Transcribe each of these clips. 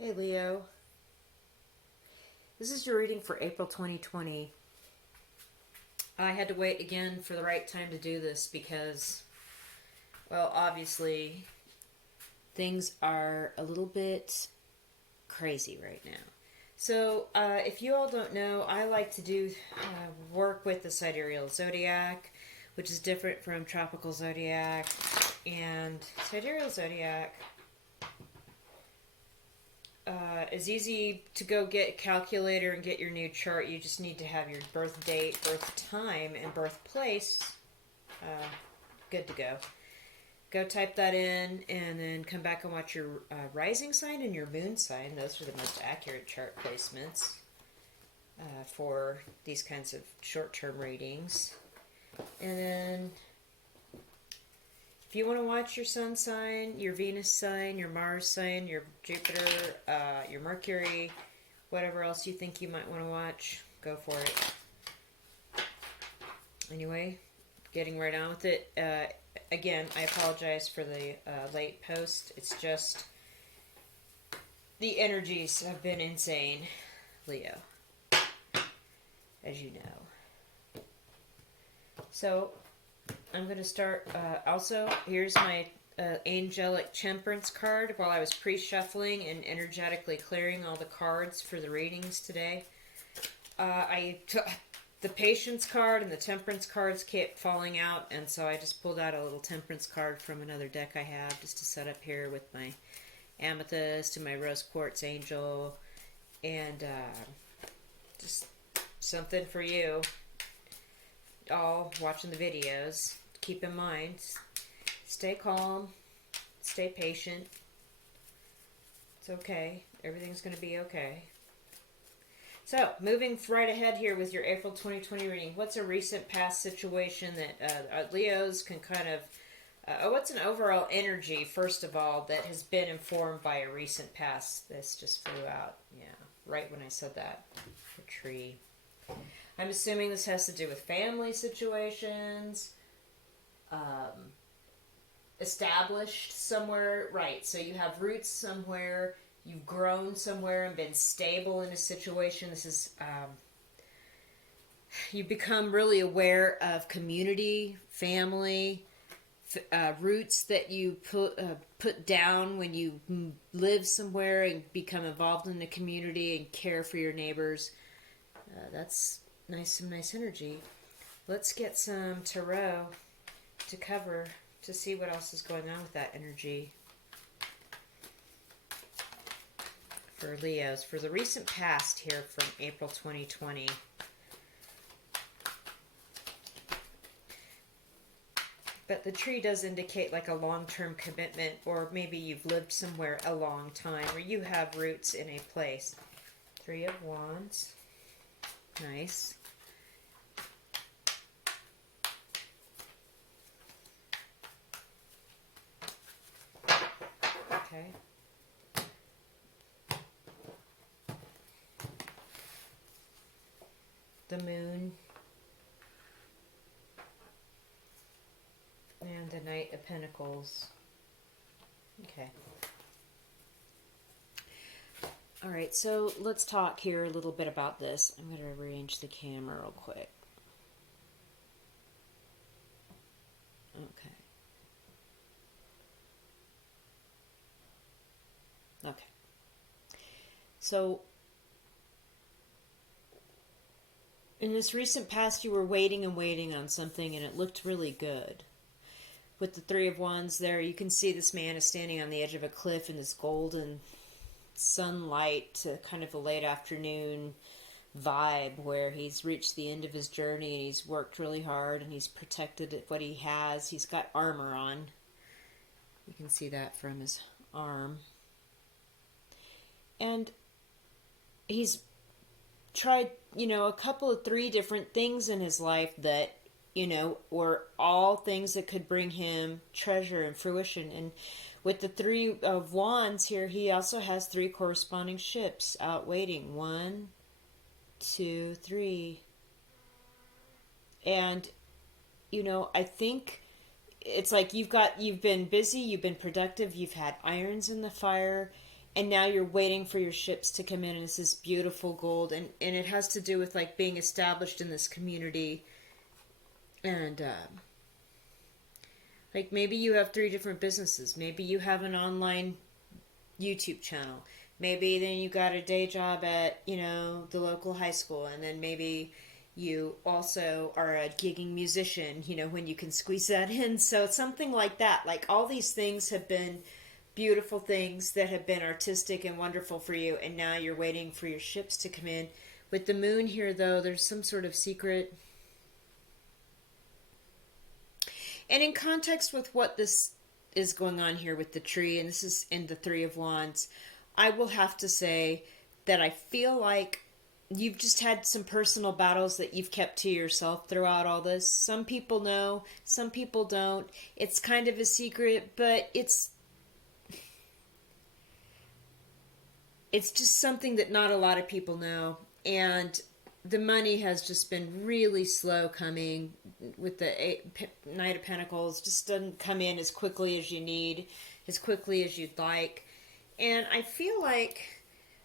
Hey Leo, this is your reading for April 2020. I had to wait again for the right time to do this because, well, obviously, things are a little bit crazy right now. So, if you all don't know, I like to do work with the sidereal zodiac, which is different from tropical zodiac. And sidereal zodiac is easy to go get a calculator and get your new chart. You just need to have your birth date, birth time, and birth place good to go. Go type that in and then come back and watch your rising sign and your moon sign. Those are the most accurate chart placements for these kinds of short-term readings. And then if you want to watch your sun sign, your Venus sign, your Mars sign, your Jupiter, your Mercury, whatever else you think you might want to watch, go for it. Anyway, getting right on with it. Again, I apologize for the late post. It's just the energies have been insane, Leo, as you know. So I'm going to start. Also, here's my angelic temperance card while I was pre-shuffling and energetically clearing all the cards for the readings today. The patience card and the temperance cards kept falling out, and so I just pulled out a little temperance card from another deck I have just to set up here with my amethyst and my rose quartz angel, and just something for you all watching the videos. Keep in mind, stay calm, stay patient. It's okay. Everything's going to be okay. So, moving right ahead here with your April 2020 reading. What's a recent past situation that Leos can kind of... what's an overall energy, first of all, that has been informed by a recent past? This just flew out. Yeah, right when I said that. The tree. I'm assuming this has to do with family situations, established somewhere. Right, so you have roots somewhere, you've grown somewhere and been stable in a situation. This is, you become really aware of community, family, roots that you put down when you live somewhere and become involved in the community and care for your neighbors. That's some nice energy. Let's get some tarot to cover to see what else is going on with that energy for Leos for the recent past here from April 2020. But the tree does indicate like a long-term commitment, or maybe you've lived somewhere a long time, or you have roots in a place. Three of Wands. Nice. Okay. The Moon. And the Knight of Pentacles. Okay. Alright, so let's talk here a little bit about this. I'm going to arrange the camera real quick. Okay. Okay. So, in this recent past, you were waiting and waiting on something, and it looked really good. With the Three of Wands there, you can see this man is standing on the edge of a cliff in this golden sunlight, kind of a late afternoon vibe where he's reached the end of his journey and he's worked really hard and he's protected what he has. He's got armor on. You can see that from his arm. And he's tried, a couple of 3 different things in his life that, were all things that could bring him treasure and fruition. And with the Three of Wands here, he also has 3 corresponding ships out waiting. 1, 2, 3. And, I think it's like you've been busy, you've been productive, you've had irons in the fire, and now you're waiting for your ships to come in, and it's this beautiful gold, and it has to do with like being established in this community, and like maybe you have three different businesses. Maybe you have an online YouTube channel. Maybe then you got a day job at, the local high school, and then maybe you also are a gigging musician, when you can squeeze that in. So it's something like that. Like all these things have been beautiful things that have been artistic and wonderful for you, and now you're waiting for your ships to come in. With the moon here, though, there's some sort of secret. And in context with what this is going on here with the tree, and this is in the Three of Wands, I will have to say that I feel like you've just had some personal battles that you've kept to yourself throughout all this. Some people know, some people don't. It's kind of a secret, but it's just something that not a lot of people know. And the money has just been really slow coming with the Knight of Pentacles. Just doesn't come in as quickly as you need, as quickly as you'd like. And I feel like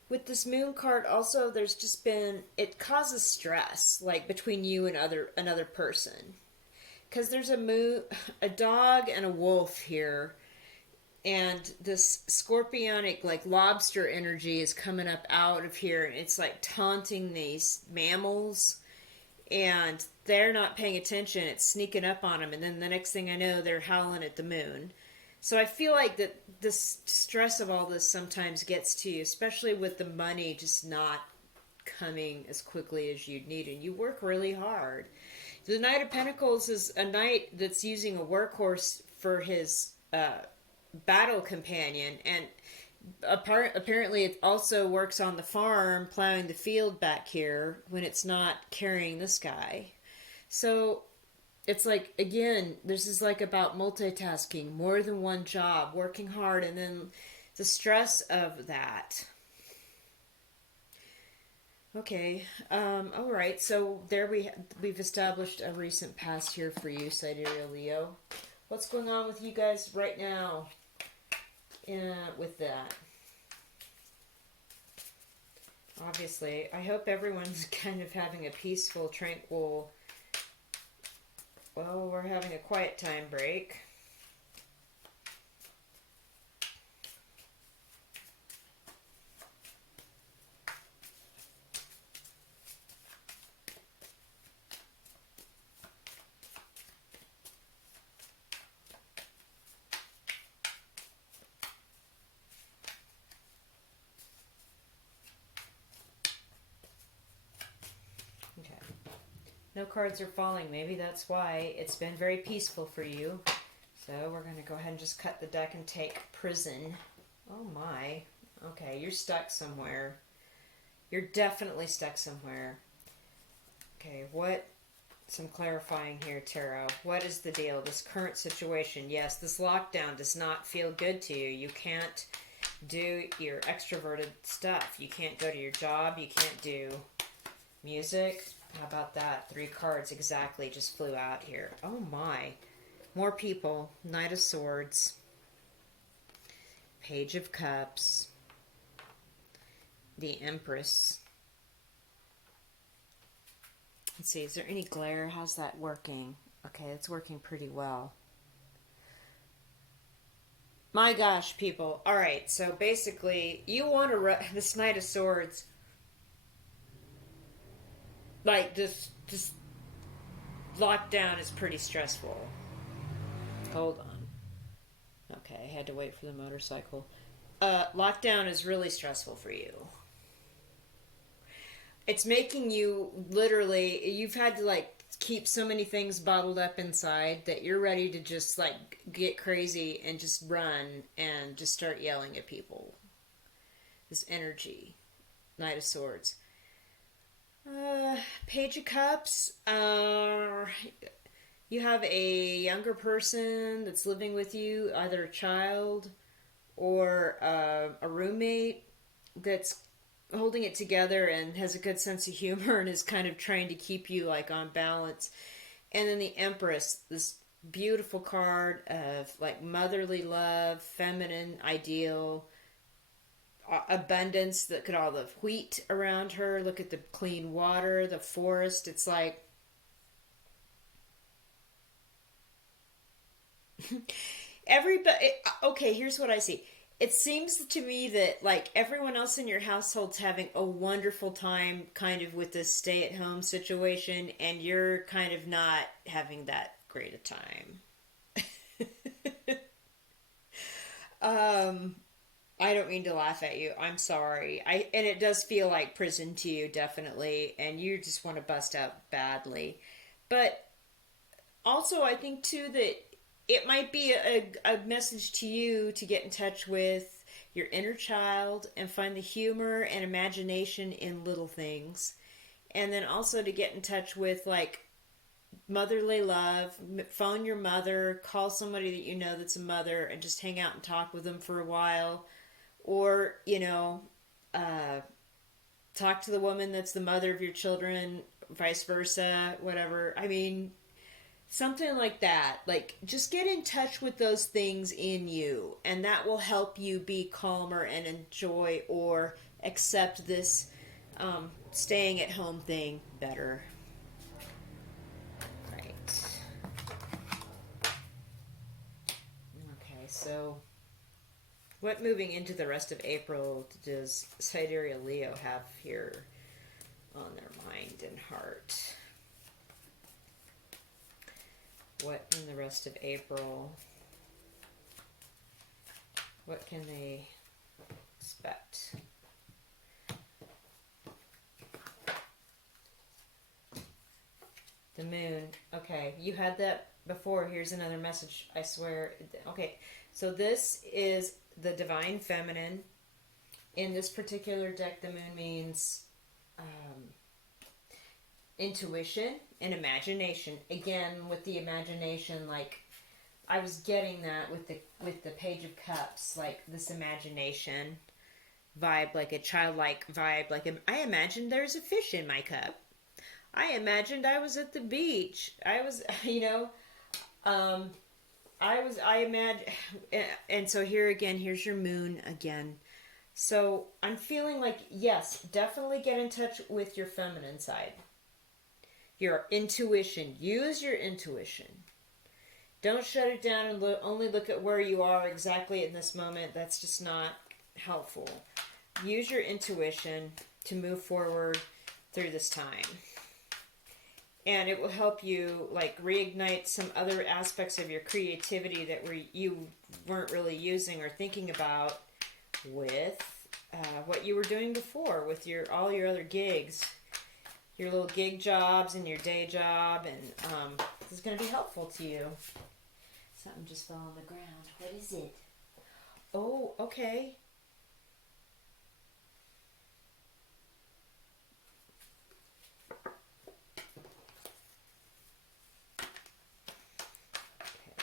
with this moon card also, there's just been, it causes stress, like between you and another person. Because there's a dog and a wolf here. And this scorpionic, like lobster energy is coming up out of here. And it's like taunting these mammals. And they're not paying attention. It's sneaking up on them. And then the next thing I know, they're howling at the moon. So I feel like that the stress of all this sometimes gets to you, especially with the money just not coming as quickly as you'd need. And you work really hard. The Knight of Pentacles is a knight that's using a workhorse for his battle companion, and apparently it also works on the farm plowing the field back here when it's not carrying this guy. So it's like, again, this is like about multitasking, more than one job, working hard, and then the stress of that. Okay, all right, so there we've established a recent past here for you, Sidereal Leo. What's going on with you guys right now with that? Obviously, I hope everyone's kind of having a peaceful, tranquil... Well, we're having a quiet time break. No cards are falling. Maybe that's why it's been very peaceful for you. So we're going to go ahead and just cut the deck and take Prison. Oh my. Okay, you're stuck somewhere. You're definitely stuck somewhere. Okay, some clarifying here, Tarot. What is the deal? This current situation. Yes, this lockdown does not feel good to you. You can't do your extroverted stuff. You can't go to your job. You can't do music. How about that? 3 cards exactly just flew out here. Oh my. More people. Knight of Swords. Page of Cups. The Empress. Let's see, is there any glare? How's that working? Okay, it's working pretty well. My gosh, people. Alright, so basically, you want to... This Knight of Swords... Like, this lockdown is pretty stressful. Hold on. Okay, I had to wait for the motorcycle. Lockdown is really stressful for you. It's making you literally... You've had to, like, keep so many things bottled up inside that you're ready to just, like, get crazy and just run and just start yelling at people. This energy. Knight of Swords. Page of Cups. You have a younger person that's living with you, either a child or a roommate that's holding it together and has a good sense of humor and is kind of trying to keep you like on balance. And then the Empress, this beautiful card of like motherly love, feminine ideal, abundance. Look at all the wheat around her. Look at the clean water, the forest. It's like everybody. Okay, here's what I see. It seems to me that like everyone else in your household's having a wonderful time kind of with this stay-at-home situation, and you're kind of not having that great a time. um I don't mean to laugh at you. I'm sorry. And it does feel like prison to you, definitely, and you just want to bust out badly. But also, I think too that it might be a message to you to get in touch with your inner child and find the humor and imagination in little things. And then also to get in touch with like motherly love, phone your mother, call somebody that you know that's a mother and just hang out and talk with them for a while. Or, uh, talk to the woman that's the mother of your children, vice versa, whatever. I mean, something like that. Like, just get in touch with those things in you, and that will help you be calmer and enjoy or accept this staying at home thing better. Right. Okay, so what moving into the rest of April does Sidereal Leo have here on their mind and heart? What in the rest of April? What can they expect? The moon. Okay, you had that before. Here's another message, I swear. Okay, so this is the divine feminine. In this particular deck, the moon means intuition and imagination. Again, with the imagination, like I was getting that with the Page of Cups, like this imagination vibe, like a childlike vibe. Like I imagined there's a fish in my cup. I imagined I was at the beach. I was, I imagine, and so here again, here's your moon again. So I'm feeling like, yes, definitely get in touch with your feminine side. Your intuition. Use your intuition. Don't shut it down and only look at where you are exactly in this moment. That's just not helpful. Use your intuition to move forward through this time. And it will help you like reignite some other aspects of your creativity that you weren't really using or thinking about with what you were doing before with all your other gigs, your little gig jobs and your day job, and this is going to be helpful to you. Something just fell on the ground. What is it? Oh, okay.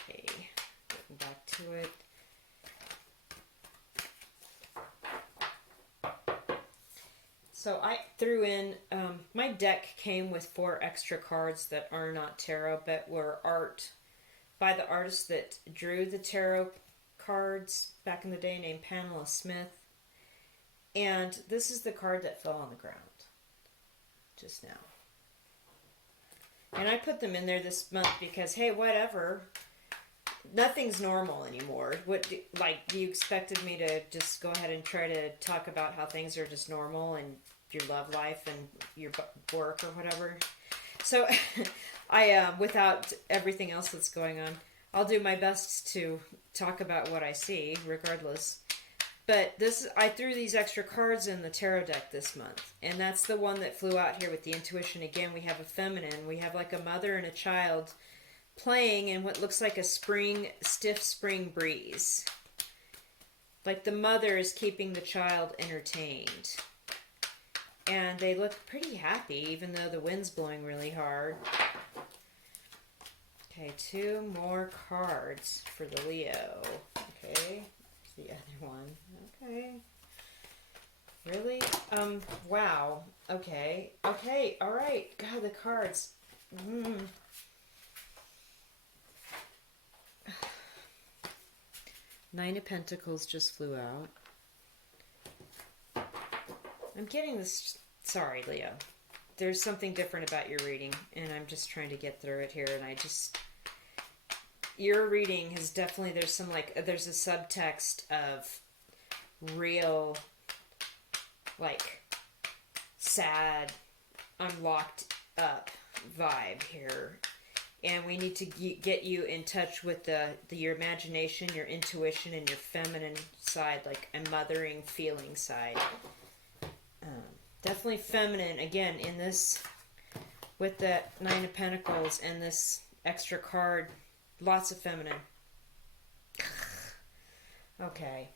Okay, getting back to it. So I threw in, my deck came with 4 extra cards that are not tarot, but were art by the artist that drew the tarot cards back in the day named Pamela Smith. And this is the card that fell on the ground just now. And I put them in there this month because, hey, whatever. Nothing's normal anymore. Do you expected me to just go ahead and try to talk about how things are just normal and your love life and your work or whatever? So without everything else that's going on, I'll do my best to talk about what I see regardless. But I threw these extra cards in the tarot deck this month, and that's the one that flew out here with the intuition. Again, we have a feminine. We have like a mother and a child playing in what looks like a stiff spring breeze. Like the mother is keeping the child entertained. And they look pretty happy, even though the wind's blowing really hard. Okay, 2 more cards for the Leo. Okay, here's the other one. Okay. Really? Wow. Okay. Okay, alright. God, the cards. 9 of Pentacles just flew out. I'm getting this. Sorry, Leo. There's something different about your reading, and I'm just trying to get through it here. And your reading has definitely, there's a subtext of real, like, sad, unlocked up vibe here. And we need to get you in touch with your imagination, your intuition, and your feminine side, like a mothering feeling side. Definitely feminine, again, in this, with that Nine of Pentacles and this extra card. Lots of feminine. Okay.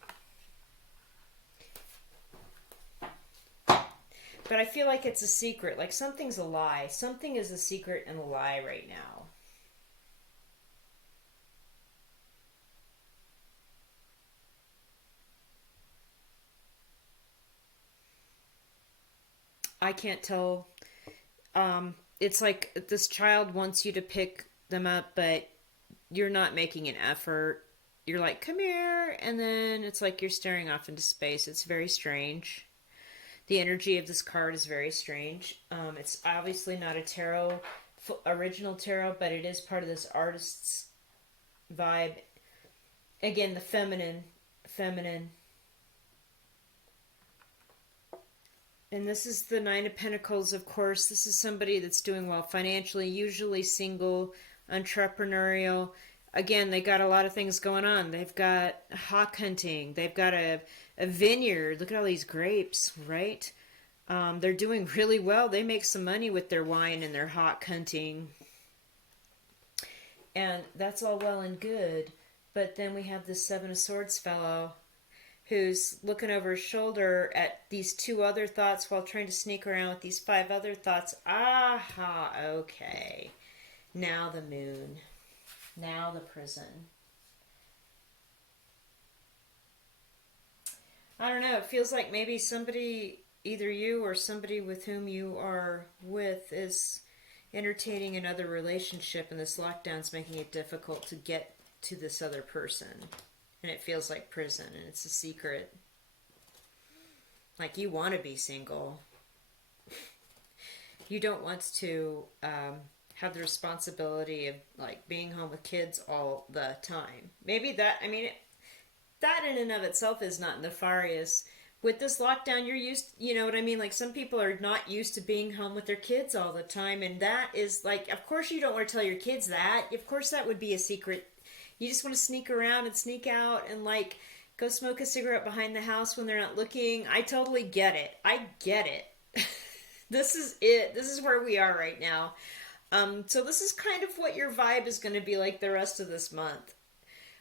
But I feel like it's a secret. Like something's a lie. Something is a secret and a lie right now. I can't tell. It's like this child wants you to pick them up, but you're not making an effort. You're like, come here. And then it's like you're staring off into space. It's very strange. The energy of this card is very strange. It's obviously not a tarot, original tarot, but it is part of this artist's vibe. Again, the feminine. And this is the Nine of Pentacles, of course. This is somebody that's doing well financially, usually single, entrepreneurial. Again, they got a lot of things going on. They've got hawk hunting. They've got a vineyard. Look at all these grapes, right? They're doing really well. They make some money with their wine and their hawk hunting. And that's all well and good. But then we have this Seven of Swords fellow who's looking over his shoulder at these two other thoughts while trying to sneak around with these five other thoughts. Aha, okay. Now the moon. Now the prison. I don't know. It feels like maybe somebody, either you or somebody with whom you are with, is entertaining another relationship, and this lockdown's making it difficult to get to this other person. And it feels like prison, and it's a secret. Like, you want to be single. You don't want to have the responsibility of, like, being home with kids all the time. Maybe that, I mean, that in and of itself is not nefarious. With this lockdown, you're used, you know what I mean? Like, some people are not used to being home with their kids all the time, and that is, like, of course you don't want to tell your kids that. Of course that would be a secret. You just want to sneak around and sneak out and, like, go smoke a cigarette behind the house when they're not looking. I totally get it. I get it. This is it. This is where we are right now. So this is kind of what your vibe is going to be like the rest of this month,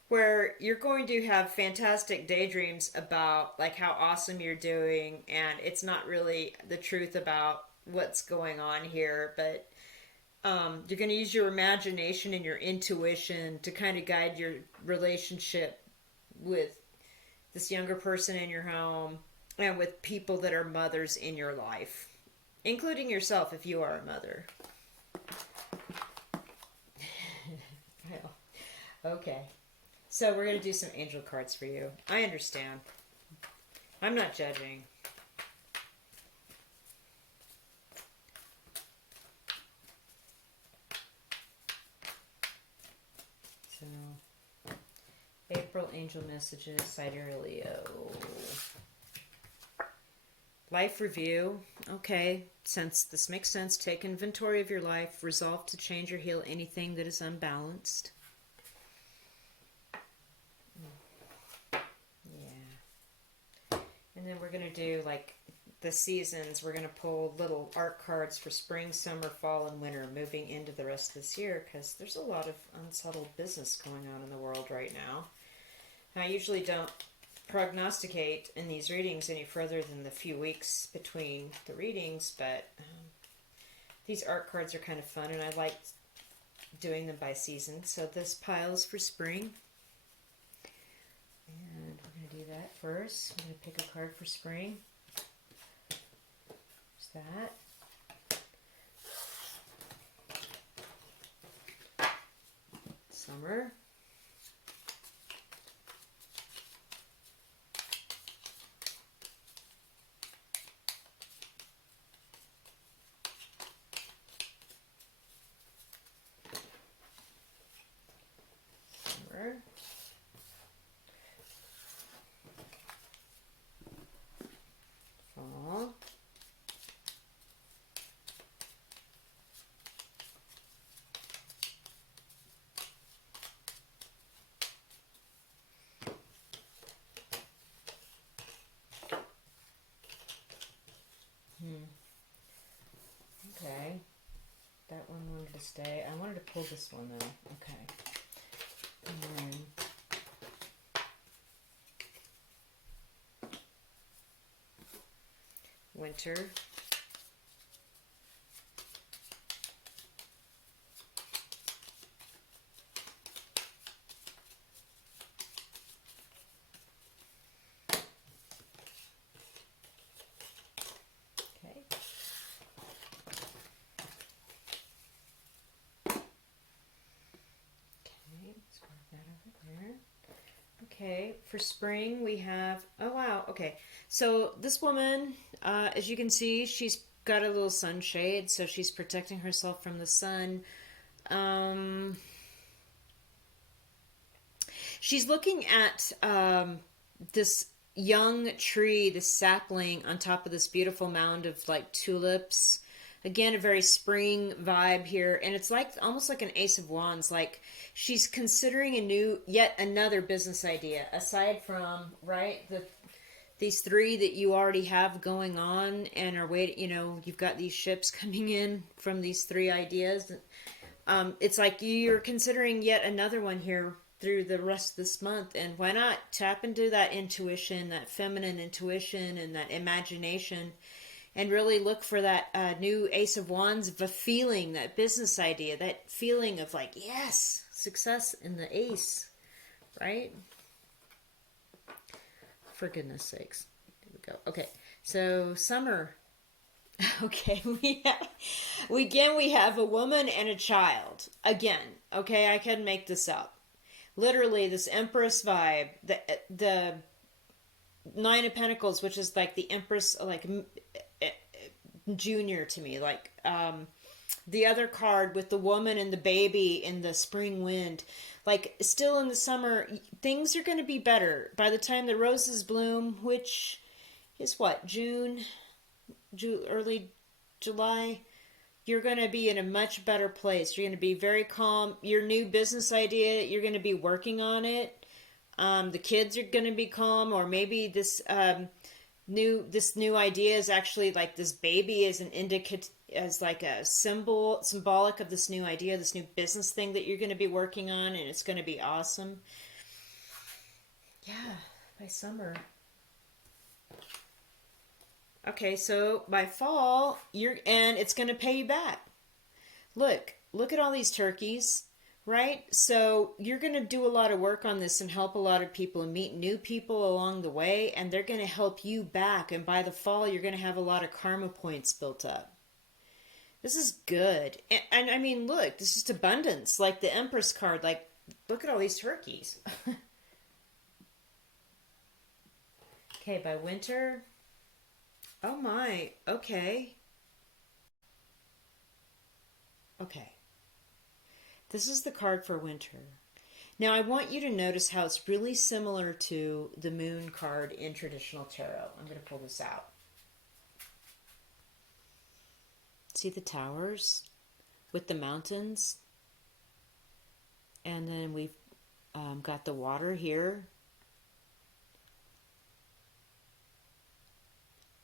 where you're going to have fantastic daydreams about, like, how awesome you're doing, and it's not really the truth about what's going on here, but you're going to use your imagination and your intuition to kind of guide your relationship with this younger person in your home and with people that are mothers in your life, including yourself if you are a mother. Okay. So we're going to do some angel cards for you. I understand. I'm not judging. So, April angel messages, Sidereal Leo. Life review. Okay, since this makes sense, take inventory of your life. Resolve to change or heal anything that is unbalanced. And then we're going to do, like, the seasons. We're going to pull little art cards for spring, summer, fall, and winter moving into the rest of this year, because there's a lot of unsettled business going on in the world right now. I usually don't prognosticate in these readings any further than the few weeks between the readings, but these art cards are kind of fun, and I like doing them by season. So this pile is for spring. And we're going to do that first. I'm going to pick a card for spring. There's that. Summer. stay. I wanted to pull this one though. Okay. And then winter. Okay. Let's put that over there. Okay, for spring we have, oh wow, okay. So this woman, as you can see, she's got a little sunshade, so she's protecting herself from the sun. She's looking at this young tree, this sapling on top of this beautiful mound of like tulips. Again, a very spring vibe here, and it's like almost like an Ace of Wands. Like she's considering yet another business idea aside from these three that you already have going on and are waiting. You know, you've got these ships coming in from these three ideas. It's like you're considering yet another one here through the rest of this month, and why not tap into that intuition, that feminine intuition, and that imagination. And really look for that new Ace of Wands of a feeling, that business idea, that feeling of like, yes, success in the ace, right? For goodness sakes. Here we go. Okay, so summer. Okay, we have a woman and a child. Again, okay, I couldn't make this up. Literally, this Empress vibe, the Nine of Pentacles, which is like the Empress, like junior to me, like the other card with the woman and the baby in the spring wind, like still in the summer, things are going to be better by the time the roses bloom, which is what, June, early July. You're going to be in a much better place. You're going to be very calm. Your new business idea, you're going to be working on it. The kids are going to be calm, or maybe this new idea is actually like this baby is as like a symbolic of this new idea, this new business thing that you're going to be working on, and it's going to be awesome. Yeah, by summer. Okay, so by fall, and it's going to pay you back. Look at all these turkeys, right? So you're going to do a lot of work on this and help a lot of people and meet new people along the way, and they're going to help you back. And by the fall, you're going to have a lot of karma points built up. This is good. And I mean, look, this is abundance. Like the Empress card, like, look at all these turkeys. Okay, by winter. Oh my, okay. Okay. This is the card for winter. Now I want you to notice how it's really similar to the moon card in traditional tarot. I'm going to pull this out. See the towers with the mountains? And then we've got the water here.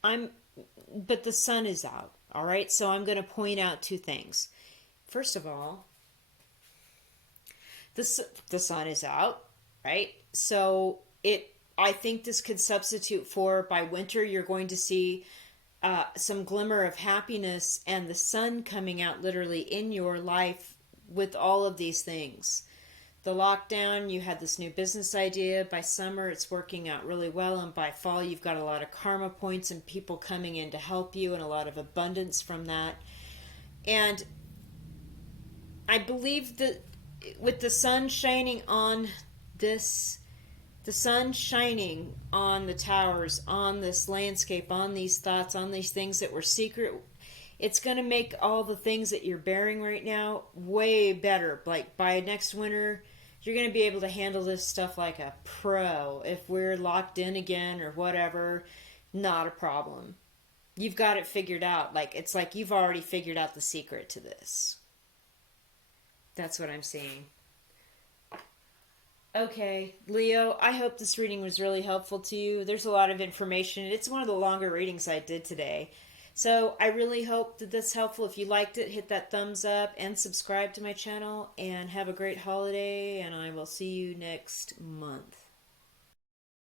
But the sun is out, all right? So I'm going to point out two things. First of all, the sun is out, right? So I think this could substitute for, by winter, you're going to see some glimmer of happiness and the sun coming out literally in your life with all of these things. The lockdown, you had this new business idea. By summer, it's working out really well. And by fall, you've got a lot of karma points and people coming in to help you and a lot of abundance from that. And I believe that with the sun shining on this, the sun shining on the towers, on this landscape, on these thoughts, on these things that were secret, it's going to make all the things that you're bearing right now way better. Like by next winter, you're going to be able to handle this stuff like a pro. If we're locked in again or whatever, not a problem. You've got it figured out. Like it's like you've already figured out the secret to this. That's what I'm seeing. Okay, Leo, I hope this reading was really helpful to you. There's a lot of information. It's one of the longer readings I did today. So I really hope that this helpful. If you liked it, hit that thumbs up and subscribe to my channel. And have a great holiday. And I will see you next month.